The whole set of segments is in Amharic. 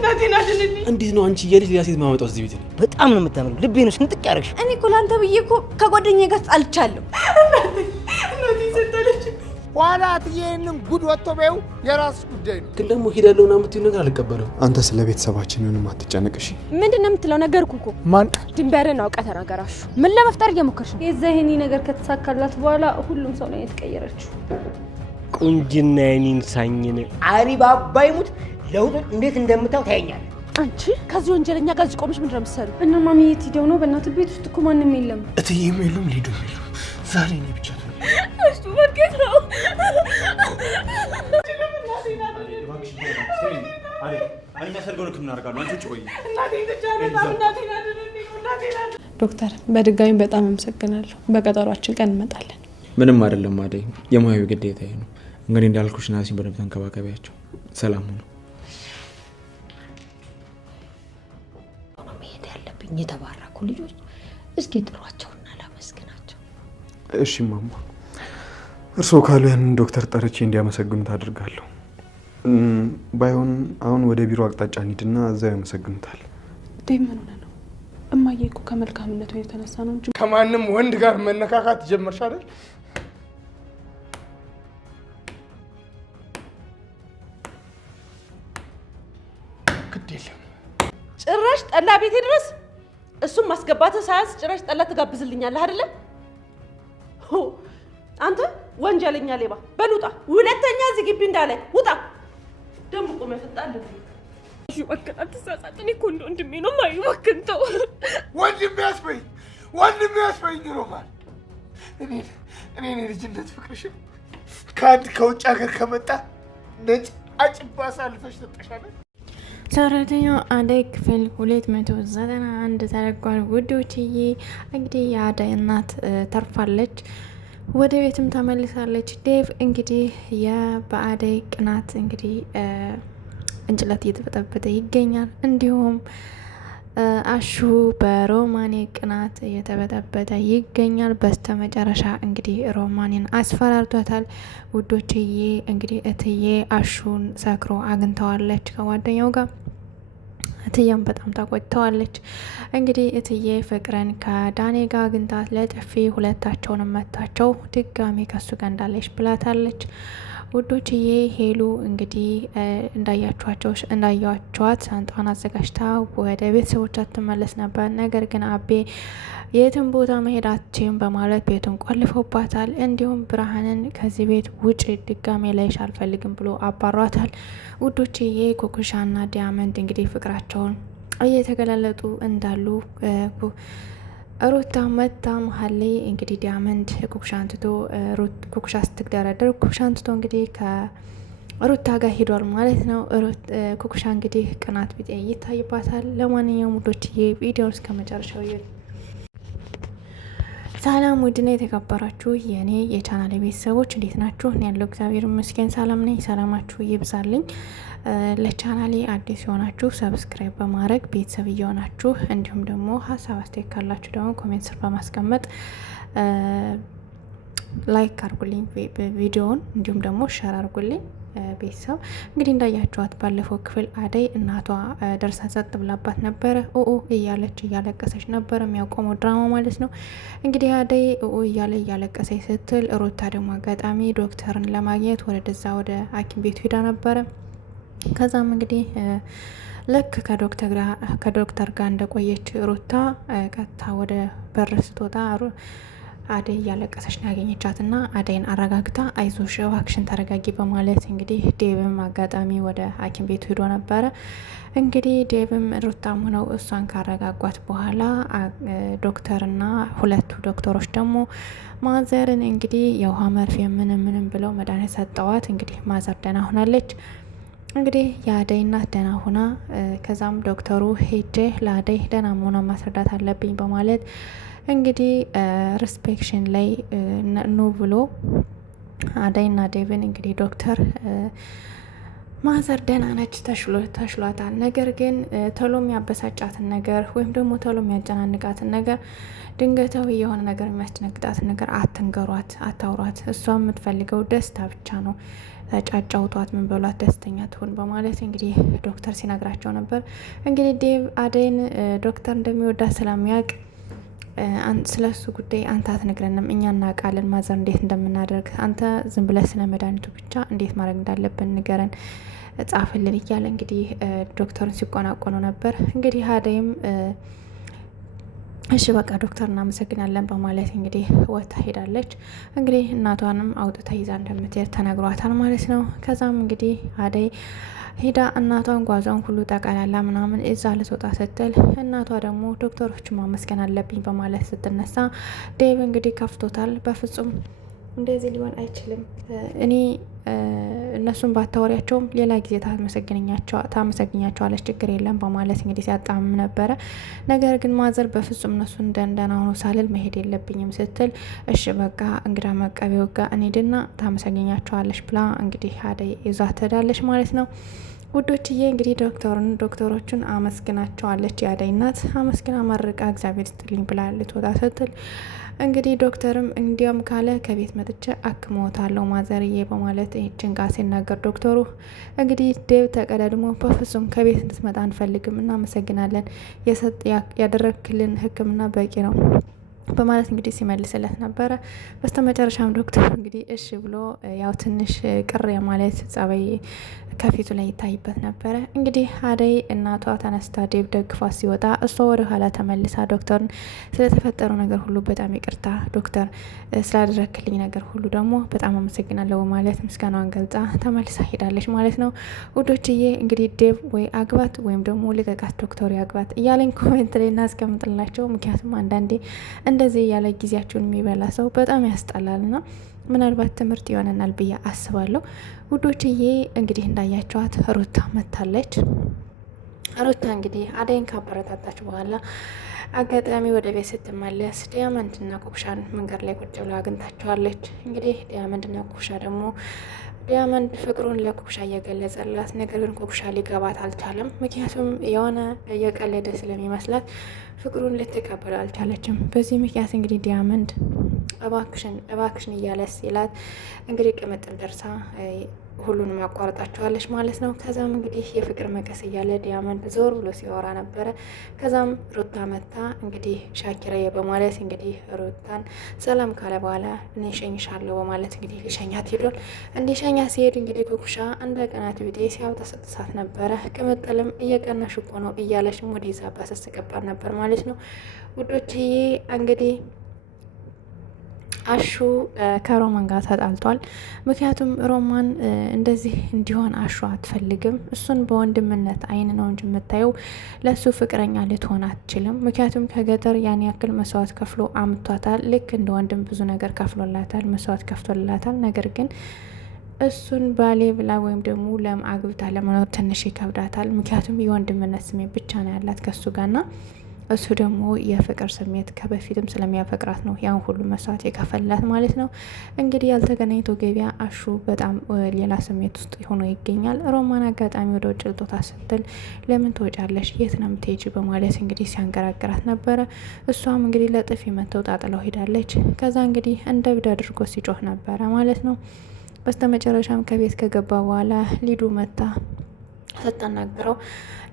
እናቴን አድንልኝ። እንዴት ነው አንቺ የልጅ ሊያሴት ማመጣው እዚህ ቤት? በጣም ነው የምታምሩ። ልቤ ነው ስንጥቅ ያደርግሽ። እኔ እኮ ላንተ ብዬ እኮ ከጓደኛዬ ጋር ጣልቻለሁ። እናቴ ሰጠለች። ኋላ አትዬንን ጉድ ወጥቶ በይው የራስሽ ጉዳይ ነው። ግን ደግሞ ሄዳለሁና የምትይው ነገር አልቀበለው። አንተ ስለ ቤተሰባችን ምንም አትጨነቅሽ። ምንድን ነው የምትለው? ነገርኩህ እኮ። ማን ድንበርን አውቀህ ተናገራሽ። ምን ለመፍጠር እየሞከርሽ ነው? የዛኔ ነገር ከተሳካላት በኋላ ሁሉም ሰው ነው የተቀየረችው። ቁንጅና የኔን ሳኝን አሪባ አባይሙት ለውጥ እንዴት እንደምታው ታያኛለህ። አንቺ ከዚህ ወንጀለኛ ጋር ቆመሽ ምንድን ነው የምትሰሪው? እና ማሚ የት ሄደው ነው? በእናትህ ቤት ውስጥ እኮ ማንም የለም። እትዬም የሉም ሊዱም የሉም። ዛሬ እኔ ብቻ ነኝ። እሱ ወርቄት ነው። ዶክተር በድጋሚ በጣም አመሰግናለሁ። በቀጠሯችን ቀን እንመጣለን። ምንም አይደለም አደይ፣ የሙያዊ ግዴታዬ ነው። እንግዲህ እንዳልኩሽ ናሲን በደንብ ተንከባከቢያቸው። ሰላም ሁኑ። መሄድ ያለብኝ የተባረኩ ልጆች እስኪ ጥሯቸውና ላመስግናቸው። እሺ ማማ፣ እርስዎ ካሉ ያንን ዶክተር ጠርቼ እንዲያመሰግኑት አድርጋለሁ። ባይሆን አሁን ወደ ቢሮ አቅጣጫ እንሂድና እዛው ያመሰግኑታል። ምን ሆነ ነው? እማዬ እኮ ከመልካምነቱ የተነሳ ነው እንጂ ከማንም ወንድ ጋር መነካካት ጀመርሽ አይደል? ግድ የለም ጭራሽ ጠላ ቤቴ ድረስ እሱም ማስገባትህ ሳያንስ ጭራሽ ጠላ ትጋብዝልኛለህ አይደለ? አንተ ወንጀለኛ ሌባ፣ በሉጣ ሁለተኛ እዚህ ግቢ እንዳለ ውጣ። ደም ቆመ ፈጣን እሺ ወከታ ተሳሳተኝ እኮ ወንድሜ ነው ማይወክንተው ወንድሜ ያስፈኝ ነው ማለት እኔ ልጅነት ፍቅርሽ ከአንድ ከውጭ ሀገር ከመጣ ነጭ አጭባሳ አልፈሽ ተጠሻለሽ። ሰራተኛው አደይ ክፍል 291 ተለቋል። ውዶችዬ እንግዲህ የአደይ እናት ተርፋለች፣ ወደ ቤትም ተመልሳለች። ዴቭ እንግዲህ በአደይ ቅናት እንግዲህ እንጭላት እየተበጠበጠ ይገኛል። እንዲሁም አሹ በሮማኔ ቅናት እየተበጠበጠ ይገኛል። በስተመጨረሻ እንግዲህ ሮማኔን አስፈራርቷታል። ውዶችዬ እንግዲህ እትዬ አሹን ሰክሮ አግኝተዋለች ከጓደኛው ጋር። እትዬም በጣም ተቆጥተዋለች። እንግዲህ እትዬ ፍቅርን ከዳኔ ጋር አግኝታት ለጥፊ ሁለታቸውንም መታቸው። ድጋሜ ከሱ ጋር እንዳለች ብላታለች። ውዶችዬ ሄሉ እንግዲህ እንዳያችኋት ሻንጣዋን አዘጋጅታ ወደ ቤተሰቦቿ ትመለስ ነበር። ነገር ግን አቤ የትም ቦታ መሄዳችን በማለት ቤቱን ቆልፎባታል። እንዲሁም ብርሃንን ከዚህ ቤት ውጭ ድጋሜ ላይሽ አልፈልግም ብሎ አባሯታል። ውዶችዬ ኩኩሻና ዲያመንድ እንግዲህ ፍቅራቸውን እየተገላለጡ እንዳሉ ሩታ መታ መሀል ላይ እንግዲህ ዲያመንድ ኩኩሻን ትቶ ኩኩሻ ስትግደረደር ኩኩሻን ትቶ እንግዲህ ከሩታ ጋር ሄዷል ማለት ነው። ኩኩሻ እንግዲህ ቅናት ቢጤ ይታይባታል። ለማንኛውም ውዶችዬ ቪዲዮውን እስከ መጨረሻው ሰላም ውድና የተከበራችሁ የኔ የቻናል ቤተሰቦች እንዴት ናችሁ? እኔ ያለው እግዚአብሔር ይመስገን ሰላም ነኝ። ሰላማችሁ ይብዛልኝ። ለቻናሌ አዲስ የሆናችሁ ሰብስክራይብ በማድረግ ቤተሰብ እየሆናችሁ እንዲሁም ደግሞ ሀሳብ አስተያየት ካላችሁ ደግሞ ኮሜንት ስር በማስቀመጥ ላይክ አርጉልኝ ቪዲዮውን፣ እንዲሁም ደግሞ ሼር አርጉልኝ። ቤተሰብ እንግዲህ እንዳያችኋት ባለፈው ክፍል አደይ እናቷ ደርሳ ጸጥ ብላባት ነበረ። እያለቀሰች ነበረ። የሚያቆመው ድራማ ማለት ነው። እንግዲህ አደይ እያለቀሰች ስትል ሩታ ደግሞ አጋጣሚ ዶክተርን ለማግኘት ወደዛ ወደ ሐኪም ቤቱ ሄዳ ነበረ። ከዛም እንግዲህ ልክ ከዶክተር ጋር እንደቆየች ሩታ ቀጥታ ወደ በር ስትወጣ አደይ እያለቀሰች ነው ያገኘቻት እና አደይን አረጋግታ አይዞሽ እባክሽን ተረጋጊ በማለት እንግዲህ ዴቭም አጋጣሚ ወደ ሐኪም ቤቱ ሄዶ ነበረ። እንግዲህ ዴቭም ሩታም ሆነው እሷን ካረጋጓት በኋላ ዶክተርና ሁለቱ ዶክተሮች ደግሞ ማዘርን እንግዲህ የውሃ መርፌ ምንም ብለው መድኃኒት ሰጠዋት። እንግዲህ ማዘር ደህና ሆናለች። እንግዲህ የአደይ እናት ደህና ሆና ከዛም ዶክተሩ ሄጄ ለአደይ ደህና መሆኗን ማስረዳት አለብኝ በማለት እንግዲህ ሪስፔክሽን ላይ ኑ ብሎ አደይና ዴቭን እንግዲህ ዶክተር ማዘር ደህና ነች፣ ተሽሏታል። ነገር ግን ቶሎ የሚያበሳጫትን ነገር ወይም ደግሞ ቶሎ የሚያጨናንቃትን ነገር ድንገታዊ የሆነ ነገር የሚያስደነግጣትን ነገር አትንገሯት፣ አታውሯት። እሷ የምትፈልገው ደስታ ብቻ ነው። ጫጫውቷት ምን በሏት ደስተኛ ትሆን በማለት እንግዲህ ዶክተር ሲነግራቸው ነበር። እንግዲህ ዴቭ አደይን ዶክተር እንደሚወዳት ስለሚያውቅ ስለ እሱ ጉዳይ አንተ አትነግረንም፣ እኛ እናውቃለን ማዘር እንዴት እንደምናደርግ። አንተ ዝም ብለህ ስለ መድኃኒቱ ብቻ እንዴት ማድረግ እንዳለብን ንገረን፣ ጻፍልን እያለ እንግዲህ ዶክተርን ሲቆናቆኑ ነበር። እንግዲህ አደይም እሺ በቃ ዶክተር እናመሰግናለን በማለት እንግዲህ ወጥታ ሄዳለች። እንግዲህ እናቷንም አውጥታ ይዛ እንደምትሄድ ተነግሯታል ማለት ነው። ከዛም እንግዲህ አደይ ሄዳ እናቷን ጓዟን ሁሉ ጠቃላላ ምናምን እዛ ልትወጣ ስትል እናቷ ደግሞ ዶክተሮችን ማመስገን አለብኝ በማለት ስትነሳ ዴቭ እንግዲህ ከፍቶታል። በፍጹም እንደዚህ ሊሆን አይችልም፣ እኔ እነሱን ባታወሪያቸውም ሌላ ጊዜ ታመሰግኛቸዋለች፣ ችግር የለም በማለት እንግዲህ ሲያጣምም ነበረ። ነገር ግን ማዘር በፍጹም እነሱን እንደንደና ሆኖ ሳልል መሄድ የለብኝም ስትል እሺ በቃ እንግዳ መቀበያው ጋር እንሂድና ታመሰግኛቸዋለች ብላ እንግዲህ አደይ ይዛ ትሄዳለች ማለት ነው። ውዶችዬ እንግዲህ ዶክተሮቹን አመስግናቸዋለች። የአደይ እናት አመስግና መርቃ እግዚአብሔር ይስጥልኝ ብላ ልትወጣ ስትል እንግዲህ ዶክተርም እንዲያም ካለ ከቤት መጥቼ አክሞታለሁ ማዘርዬ በማለት ይህችን ቃል ሲናገር ዶክተሩ እንግዲህ ዴቭ ተቀዳድሞ በፍጹም ከቤት እንድትመጣ አንፈልግም፣ እናመሰግናለን፣ ያደረግክልን ሕክምና በቂ ነው በማለት እንግዲህ ሲመልስለት ነበረ። በስተመጨረሻም ዶክተር እንግዲህ እሺ ብሎ ያው ትንሽ ቅር የማለት ጸባይ ከፊቱ ላይ ይታይበት ነበረ። እንግዲህ አደይ እናቷ ተነስታ ዴቭ ደግፏት ሲወጣ እሷ ወደ ኋላ ተመልሳ ዶክተርን ስለተፈጠረው ነገር ሁሉ በጣም ይቅርታ ዶክተር፣ ስላደረክልኝ ነገር ሁሉ ደግሞ በጣም አመሰግናለሁ በማለት ምስጋናዋን ገልጻ ተመልሳ ሄዳለች ማለት ነው። ውዶችዬ እንግዲህ ዴቭ ወይ አግባት ወይም ደግሞ ልቀቃት ዶክተሩ ያግባት እያለኝ ኮሜንት ላይ እናስቀምጥላቸው። ምክንያቱም አንዳንዴ እንደዚህ ያለ ጊዜያችሁን የሚበላ ሰው በጣም ያስጠላልና ምናልባት ትምህርት ይሆነናል ብዬ አስባለሁ። ውዶችዬ እንግዲህ እንዳያቸዋት ሩታ መታለች። ሩታ እንግዲህ አደይን ካበረታታች በኋላ አጋጣሚ ወደ ቤት ስትመለስ ዲያመንድና ኩኩሻን መንገድ ላይ ቁጭ ብላ አግኝታቸዋለች። እንግዲህ ዲያመንድና ኩኩሻ ደግሞ ዲያመንድ ፍቅሩን ለኩኩሻ እየገለጸላት፣ ነገር ግን ኩኩሻ ሊገባት አልቻለም። ምክንያቱም የሆነ እየቀለደ ስለሚመስላት ፍቅሩን ልትቀበል አልቻለችም። በዚህ ምክንያት እንግዲህ ዲያመንድ እባክሽን እያለ ሲላት እንግዲህ ቅምጥል ደርሳ ሁሉንም አቋርጣቸዋለች ማለት ነው። ከዛም እንግዲህ የፍቅር መቀስ እያለ ዲያመንድ ዞር ብሎ ሲያወራ ነበረ። ከዛም ሩታ መታ እንግዲህ ሻኪራዬ በማለት እንግዲህ ሩታን ሰላም ካለ በኋላ እኔ ሸኝሻለሁ በማለት እንግዲህ ሊሸኛት ሄዷል። እንዲሸኛት ሲሄድ እንግዲህ ኩኩሻ እንደ ቀናት ቢጤ ሲያውተሰጥሳት ነበረ። ቅምጥልም እየቀናሽ እኮ ነው እያለች ወደ ይዛባ ስትቀባል ነበር ማለት ነው። ውዶችዬ እንግዲህ አሹ ከሮማን ጋር ተጣልቷል። ምክንያቱም ሮማን እንደዚህ እንዲሆን አሹ አትፈልግም። እሱን በወንድምነት አይን ነው እንጂ የምታየው ለሱ ፍቅረኛ ልትሆን አትችልም። ምክንያቱም ከገጠር ያን ያክል መስዋዕት ከፍሎ አምቷታል። ልክ እንደ ወንድም ብዙ ነገር ከፍሎላታል፣ መስዋዕት ከፍቶላታል። ነገር ግን እሱን ባሌ ብላ ወይም ደግሞ አግብታ ለመኖር ትንሽ ይከብዳታል። ምክንያቱም የወንድምነት ስሜት ብቻ ነው ያላት ከሱ ጋርና እሱ ደግሞ የፍቅር ስሜት ከበፊትም ስለሚያፈቅራት ነው ያን ሁሉ መስዋዕት የከፈላት ማለት ነው። እንግዲህ ያልተገናኝቶ ገበያ አሹ በጣም ሌላ ስሜት ውስጥ ሆኖ ይገኛል። ሮማን አጋጣሚ ወደ ውጭ ልትወጣ ስትል ለምን ትወጫለሽ? የት ነው የምትሄጂ? በማለት እንግዲህ ሲያንገራግራት ነበረ። እሷም እንግዲህ ለጥፊ መተው ጣጥለው ሄዳለች። ከዛ እንግዲህ እንደ እብድ አድርጎ ሲጮህ ነበረ ማለት ነው። በስተመጨረሻም ከቤት ከገባ በኋላ ሊዱ መታ ስታናግረው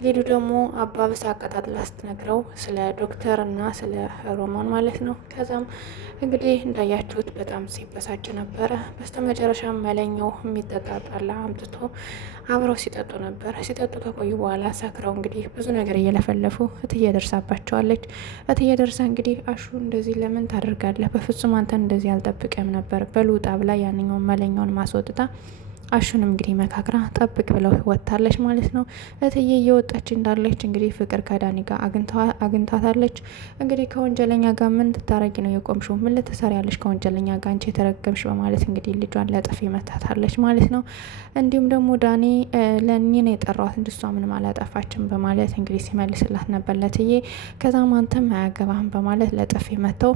ሊዱ ደግሞ አባብሳ አቀጣጥላ ስትነግረው ስለ ዶክተር እና ስለ ሮማን ማለት ነው። ከዛም እንግዲህ እንዳያችሁት በጣም ሲበሳጭ ነበረ። በስተመጨረሻም መለኛው የሚጠጣጣላ አምጥቶ አብረው ሲጠጡ ነበር። ሲጠጡ ከቆዩ በኋላ ሰክረው እንግዲህ ብዙ ነገር እየለፈለፉ እትዬ ደርሳባቸዋለች። እትዬ ደርሳ እንግዲህ አሹ እንደዚህ ለምን ታደርጋለህ? በፍጹም አንተን እንደዚህ አልጠብቅም ነበር በልውጣ ብላ ያንኛውን መለኛውን ማስወጥታ አሹንም እንግዲህ መካክራ ጠብቅ ብለው ወጥታለች ማለት ነው። እትዬ እየወጣች እንዳለች እንግዲህ ፍቅር ከዳኒ ጋር አግኝታታለች። እንግዲህ ከወንጀለኛ ጋር ምን ትታረጊ ነው የቆምሽው? ምን ልትሰሪያለሽ ከወንጀለኛ ጋር አንቺ የተረገምሽ? በማለት እንግዲህ ልጇን ለጥፊ መታታለች ማለት ነው። እንዲሁም ደግሞ ዳኒ ለእኔ ነው የጠራዋት እንድሷ ምንም አላጠፋችም በማለት እንግዲህ ሲመልስላት ነበር ለእትዬ። ከዛም አንተም አያገባህም በማለት ለጥፊ መተው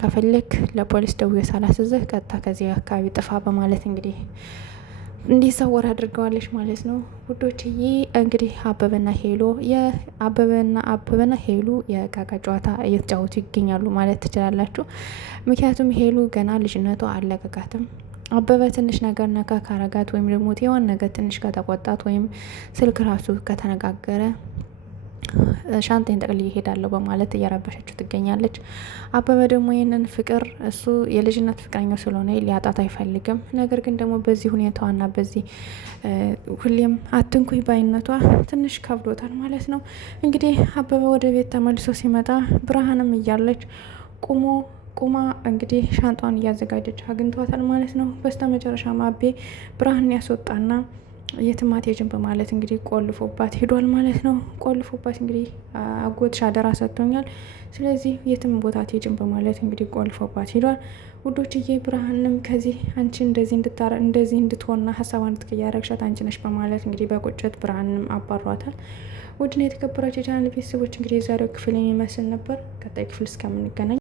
ከፈለክ ለፖሊስ ደውዬ ሳላስዝህ ቀጥታ ከዚህ አካባቢ ጥፋ በማለት እንግዲህ እንዲሰወር አድርገዋለች ማለት ነው ውዶችዬ። እንግዲህ አበበና ሄሉ የቃቃ ጨዋታ እየተጫወቱ ይገኛሉ ማለት ትችላላችሁ። ምክንያቱም ሄሉ ገና ልጅነቷ አለቀቃትም። አበበ ትንሽ ነገር ነካ ካረጋት ወይም ደግሞ የሆነ ነገር ትንሽ ከተቆጣት ወይም ስልክ ራሱ ከተነጋገረ ሻንጣን ጠቅልዬ እሄዳለሁ በማለት እየረበሸችው ትገኛለች። አበበ ደግሞ ይህንን ፍቅር እሱ የልጅነት ፍቅረኛው ስለሆነ ሊያጣት አይፈልግም። ነገር ግን ደግሞ በዚህ ሁኔታዋና በዚህ ሁሌም አትንኩኝ ባይነቷ ትንሽ ከብዶታል ማለት ነው። እንግዲህ አበበ ወደ ቤት ተመልሶ ሲመጣ ብርሃንም እያለች ቁማ እንግዲህ ሻንጣዋን እያዘጋጀች አግኝቷታል ማለት ነው። በስተ መጨረሻ አቤ ብርሃንን ያስወጣና የትም አትሄጂም በማለት እንግዲህ ቆልፎባት ሄዷል ማለት ነው። ቆልፎባት እንግዲህ አጎትሽ አደራ ሰጥቶኛል፣ ስለዚህ የትም ቦታ አትሄጂም በማለት እንግዲህ ቆልፎባት ሄዷል። ውዶችዬ ብርሃንም ከዚህ አንቺ እንደዚህ እንድትሆንና ሀሳቧን እንድትቀይር ያደረግሻት አንቺ ነሽ በማለት እንግዲህ በቁጭት ብርሃንም አባሯታል። ውድና የተከበራችሁ የቻናል ቤተሰቦች እንግዲህ የዛሬው ክፍል የሚመስል ነበር። ቀጣይ ክፍል እስከምንገናኝ